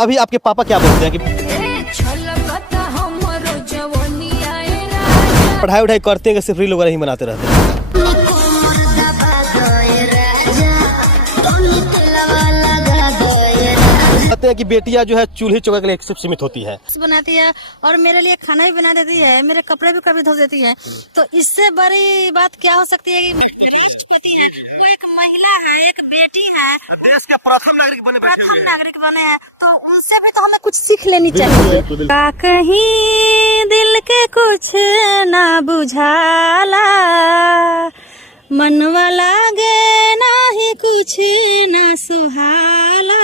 अभी आपके पापा क्या बोलते हैं कि पढ़ाई उढ़ाई करते हैं कि सिर्फ रील वगैरह ही बनाते रहते हैं? कहते हैं कि बेटियां जो है चूल्हे चौके के लिए सिर्फ सीमित होती है, बनाती है और मेरे लिए खाना भी बना देती है, मेरे कपड़े भी कभी धो देती है। तो इससे बड़ी बात क्या हो सकती है कि राष्ट्रपति है, वो एक महिला है, एक बेटी है, देश के प्रथम नागरिक बने हैं, तो उनसे भी तो हमें कुछ सीख लेनी चाहिए। का कहीं दिल के कुछ ना बुझाला, मनवा लागे नाही कुछ ना सुहाला,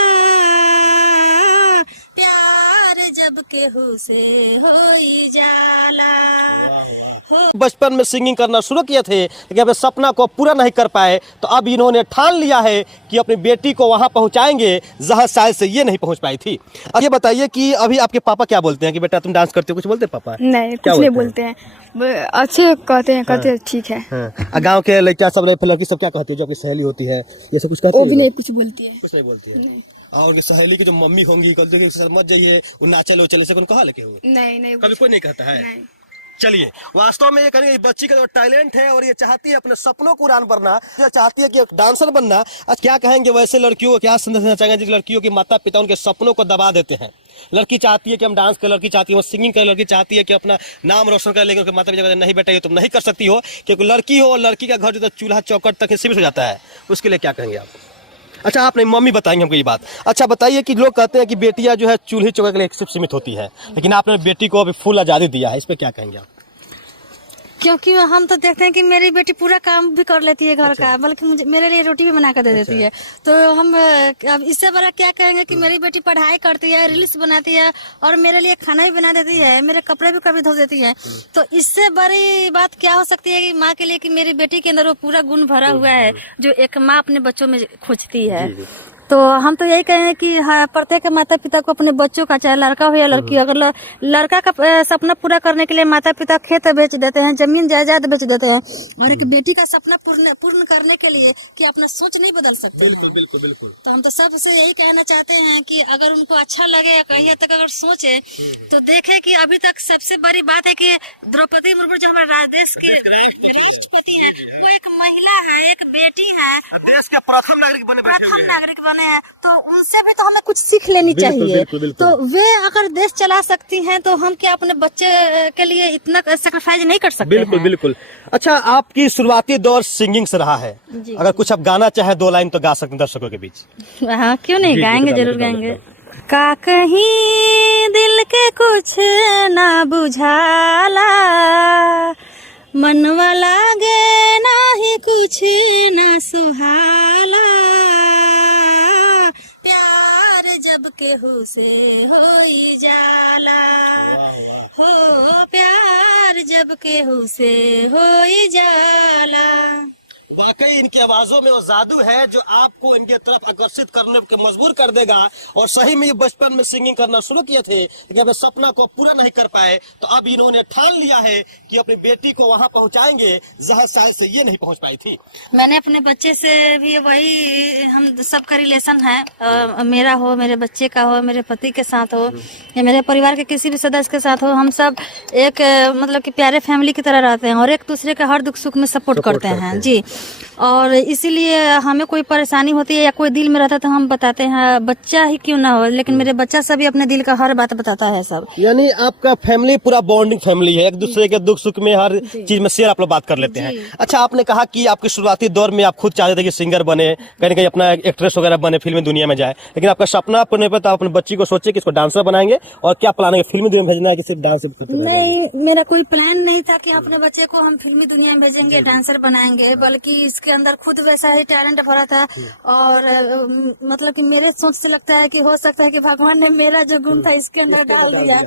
प्यार जब केहू से होई जाला। बचपन में सिंगिंग करना शुरू किए थे लेकिन अपने सपना को पूरा नहीं कर पाए, तो अब इन्होंने ठान लिया है कि अपनी बेटी को वहां पहुंचाएंगे जहां शायद से ये नहीं पहुंच पाई थी। अब ये बताइए कि अभी आपके पापा क्या बोलते हैं कि बेटा तुम डांस करते हो, कुछ बोलते हैं पापा? नहीं, कुछ नहीं बोलते हैं, अच्छे कहते हैं ठीक है। गाँव के लड़का सब लड़की सब क्या कहती है, जो आपकी सहेली होती है ये सब कुछ कहती है? वो भी नहीं कुछ बोलती है, कुछ नहीं बोलती है। और सहेली की जो मम्मी होंगी कहती है कि मत जाइए वो नाचे लो चले से कहा लेके हुए? नहीं, कभी कोई नहीं कहता है। चलिए, वास्तव में ये करेंगे बच्ची का जो टैलेंट है और ये चाहती है अपने सपनों को उड़ान भरना, ये चाहती है कि डांसर बनना। आज क्या कहेंगे वैसे लड़कियों को, क्या संदेश देना चाहेंगे जिन लड़कियों के माता पिता उनके सपनों को दबा देते हैं? लड़की चाहती है कि हम डांस करें, लड़की चाहती है वो सिंगिंग करें, लड़की चाहती है कि अपना नाम रोशन कर, लेकिन उनके माता पिता कहते हैं नहीं बेटा ये तुम नहीं कर सकती हो, क्योंकि लड़की हो और लड़की का घर जो चूल्हा चौकट तक सीमित हो जाता है। उसके लिए क्या कहेंगे आप? अच्छा, आप नहीं मम्मी बताएंगे हमको ये बात। अच्छा बताइए कि लोग कहते हैं कि बेटियां जो है चूल्हे चौके के लिए सिर्फ सीमित होती है, लेकिन आपने बेटी को अभी फुल आजादी दिया है, इस पर क्या कहेंगे आप? क्योंकि हम तो देखते हैं कि मेरी बेटी पूरा काम भी कर लेती है घर का, बल्कि मुझे मेरे लिए रोटी भी बना कर दे देती है। तो हम अब इससे बड़ा क्या कहेंगे कि मेरी बेटी पढ़ाई करती है, रील्स बनाती है और मेरे लिए खाना भी बना देती है, मेरे कपड़े भी कभी धो देती है। तो इससे बड़ी बात क्या हो सकती है कि माँ के लिए कि मेरी बेटी के अंदर वो पूरा गुण भरा हुआ है जो एक माँ अपने बच्चों में खोजती है। तो हम तो यही कहें कि हाँ, प्रत्येक माता पिता को अपने बच्चों का, चाहे लड़का हो या लड़की, अगर लड़का का सपना पूरा करने के लिए माता पिता खेत बेच देते हैं, जमीन जायदाद बेच देते हैं, और एक बेटी का सपना पूर्ण करने के लिए कि अपना सोच नहीं बदल सकते। बिल्कुल। तो हम तो सबसे यही कहना चाहते हैं कि अगर उनको अच्छा लगे, कहीं तक अगर सोचे तो देखे कि अभी तक सबसे बड़ी बात है कि द्रौपदी मुर्मू जो हमारे देश की राष्ट्रपति है, वो एक महिला है, एक बेटी है, देश के प्रथम नागरिक बने हैं, तो उनसे भी तो हमें कुछ सीख लेनी चाहिए। तो वे अगर देश चला सकती हैं तो हम क्या अपने बच्चे के लिए इतना सैक्रिफाइस नहीं कर सकते? बिल्कुल। अच्छा, आपकी शुरुआती दौर सिंगिंग से रहा है, अगर कुछ आप गाना चाहे 2 लाइन तो गा सकते हैं दर्शकों के बीच। हाँ, क्यों नहीं, गाएंगे, जरूर गाएंगे। का कहीं दिल के कुछ ना बुझाला, मनवा लागे नाही कुछ ना सुहाला, प्यार जब केहू से होई जाला, हो प्यार जब केहू से होई जाला। वाकई इनकी आवाजों में वो जादू है जो आपको इनके तरफ आकर्षित करने के मजबूर कर देगा। और सही में ये बचपन में सिंगिंग करना शुरू किए थे लेकिन अपने सपना को पूरा नहीं कर पाए, तो अब इन्होंने ठान लिया है कि अपनी बेटी को वहां पहुंचाएंगे जहां शायद से ये नहीं पहुंच पाई थी। मैंने अपने बच्चे से भी वही, हम सबका रिलेशन है, मेरा हो, मेरे बच्चे का हो, मेरे पति के साथ हो या मेरे परिवार के किसी भी सदस्य के साथ हो, हम सब एक मतलब कि प्यारे फैमिली की तरह रहते हैं और एक दूसरे के हर दुख सुख में सपोर्ट करते हैं जी। और इसीलिए हमें कोई परेशानी होती है या कोई दिल में रहता है तो हम बताते हैं, बच्चा ही क्यों ना हो, लेकिन मेरे बच्चा सभी अपने दिल का हर बात बताता है सब। यानी आपका फैमिली पूरा बॉन्डिंग फैमिली है, एक दूसरे के दुख सुख में हर चीज में शेयर आप लोग बात कर लेते हैं। अच्छा, आपने कहा कि आपके शुरुआती दौर में आप खुद चाहते थे कि सिंगर बने, कहीं कहीं अपना एक्ट्रेस वगैरह बने, फिल्मी दुनिया में जाए, लेकिन आपका सपना अपने पर अपने बच्ची को सोचे कि इसको डांसर बनाएंगे, और क्या प्लान है, फिल्मी दुनिया में भेजना है कि सिर्फ डांस? नहीं, मेरा कोई प्लान नहीं था कि अपने बच्चे को हम फिल्मी दुनिया में भेजेंगे, डांसर बनाएंगे, बल्कि इसके अंदर खुद वैसा ही टैलेंट भरा था। और मतलब कि मेरे सोच से लगता है कि हो सकता है कि भगवान ने मेरा जो गुण था इसके अंदर डाल दिया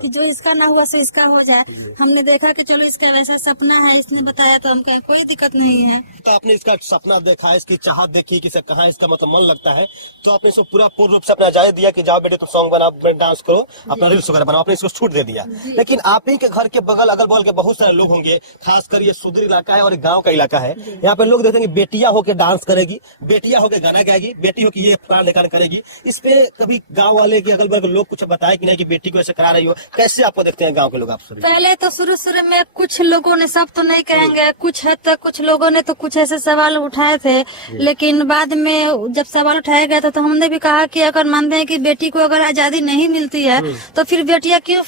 कि जो इसका ना हुआ सो इसका हो जाए। हमने देखा कि चलो इसका वैसा सपना है, इसने बताया तो हम कहे कोई दिक्कत नहीं है। तो आपने इसका सपना देखा, इसकी चाहत देखी कि कहाँ इसका मतलब मन लगता है, तो आपने इसको पूर्ण रूप से अपना जायज दिया कि जाओ बेटे तुम सॉन्ग बनाओ, डांस करो, अपना रील्स वगैरह बनाओ, आपने इसको छूट दे दिया। लेकिन आप ही के घर के बगल अगल बगल के बहुत सारे लोग होंगे, खासकर ये सुदूर इलाका है और गाँव का इलाका है, यहाँ पे लोग देखते हैं कि बेटियां होकर डांस करेगी, बेटियां होकर गाना गाएगी, बेटी होकर ये प्राण लेकर करेगी। इस पे कभी गांव वाले के अगल बगल लोग कुछ बताए कि नहीं कि बेटी को ऐसे करा रही हो? कैसे आपको देखते हैं गांव के लोग? आप सभी पहले तो शुरू शुरू में कुछ लोगों ने, सब तो नहीं कहेंगे, कुछ हद तक कुछ लोगों ने तो कुछ ऐसे सवाल उठाए थे, लेकिन बाद में जब सवाल उठाया गया तो हमने भी कहा कि अगर मानते हैं कि बेटी को अगर आजादी नहीं मिलती है तो फिर बेटियां क्यों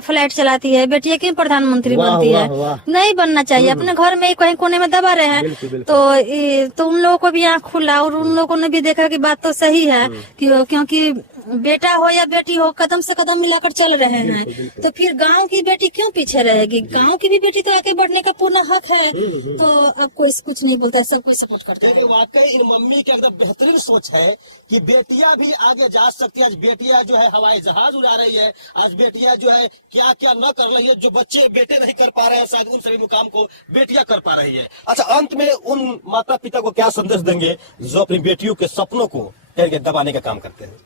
फ्लाइट चलाती है, बेटियां क्यों प्रधानमंत्री बनती है? नहीं बनना चाहिए। अपने घर में ही कहीं कोने में दबा रहे हैं तो उन लोगों को भी आँख खुला और उन लोगों ने भी देखा कि बात तो सही है, क्योंकि बेटा हो या बेटी हो कदम से कदम मिलाकर चल रहे हैं। तो फिर गांव की बेटी क्यों पीछे रहेगी? गांव की भी बेटी तो आगे बढ़ने का पूर्ण हक है। तो अब कोई कुछ नहीं बोलता है, सब कोई सपोर्ट करता है। वाकई इन मम्मी की एकदम बेहतरीन सोच है कि बेटियां भी आगे जा सकती है। आज बेटियां जो है हवाई जहाज उड़ा रही है, आज बेटियां जो है क्या क्या न कर रही है, जो बच्चे बेटे नहीं कर पा रहे हैं शायद उन सभी मुकाम को बेटियां कर पा रही है। अच्छा, अंत में उन माता पिता को क्या संदेश देंगे जो अपनी बेटियों के सपनों को दबाने का काम करते हैं?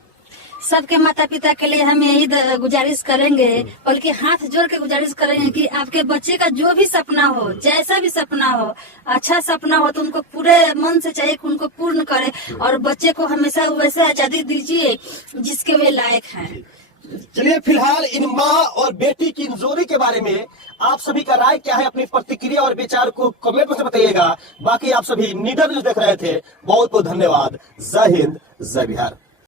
सबके माता पिता के लिए हम यही गुजारिश करेंगे, बल्कि हाथ जोड़ के गुजारिश करेंगे कि आपके बच्चे का जो भी सपना हो, जैसा भी सपना हो, अच्छा सपना हो तो उनको पूरे मन से चाहिए कि उनको पूर्ण करे, और बच्चे को हमेशा वैसे आजादी दीजिए जिसके वे लायक हैं। चलिए, फिलहाल इन माँ और बेटी की इन जोड़ी के बारे में आप सभी का राय क्या है? अपनी प्रतिक्रिया और विचार को कमेंट में बताइएगा। बाकी आप सभी नीडर न्यूज देख रहे थे, बहुत बहुत धन्यवाद। जय हिंद, जय बिहार।